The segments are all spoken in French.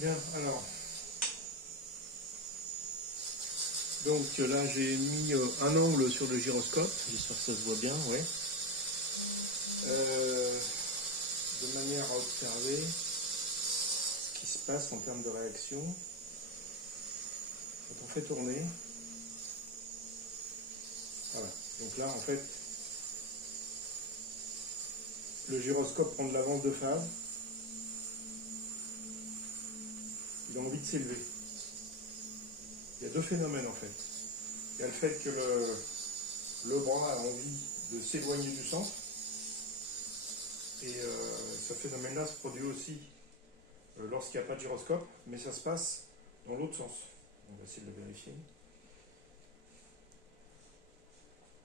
Bien, alors. Donc là, j'ai mis un angle sur le gyroscope. J'espère que ça se voit bien, oui. De manière à observer ce qui se passe en termes de réaction. Quand on fait tourner. Voilà. Donc là, en fait, le gyroscope prend de l'avance de phase. Il a envie de s'élever. Il y a deux phénomènes en fait. Il y a le fait que le bras a envie de s'éloigner du centre. Et ce phénomène-là se produit aussi lorsqu'il n'y a pas de gyroscope, mais ça se passe dans l'autre sens. On va essayer de le vérifier.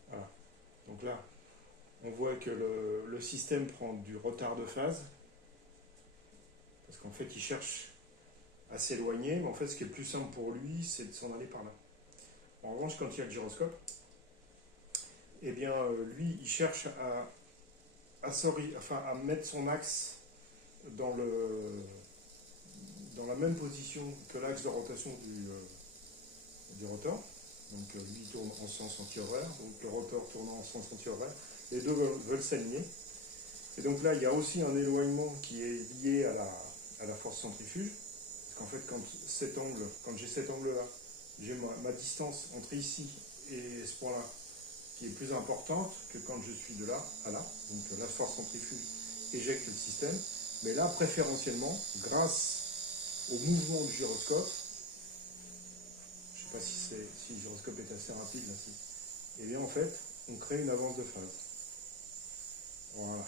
Voilà. Donc là, on voit que le système prend du retard de phase, parce qu'en fait, il cherche à s'éloigner, mais en fait, ce qui est le plus simple pour lui, c'est de s'en aller par là. En revanche, quand il y a le gyroscope, eh bien, lui, il cherche à mettre son axe dans la même position que l'axe de rotation du rotor. Donc lui il tourne en sens anti-horaire, donc le rotor tournant en sens anti-horaire. Les deux veulent s'aligner. Et donc là, il y a aussi un éloignement qui est lié à la force centrifuge. Parce qu'en fait, quand j'ai cet angle-là, j'ai ma distance entre ici et ce point-là qui est plus importante que quand je suis de là à là. Donc la force centrifuge éjecte le système. Mais là, préférentiellement, grâce au mouvement du gyroscope, je ne sais pas si le gyroscope est assez rapide là, et bien en fait, on crée une avance de phase. Voilà.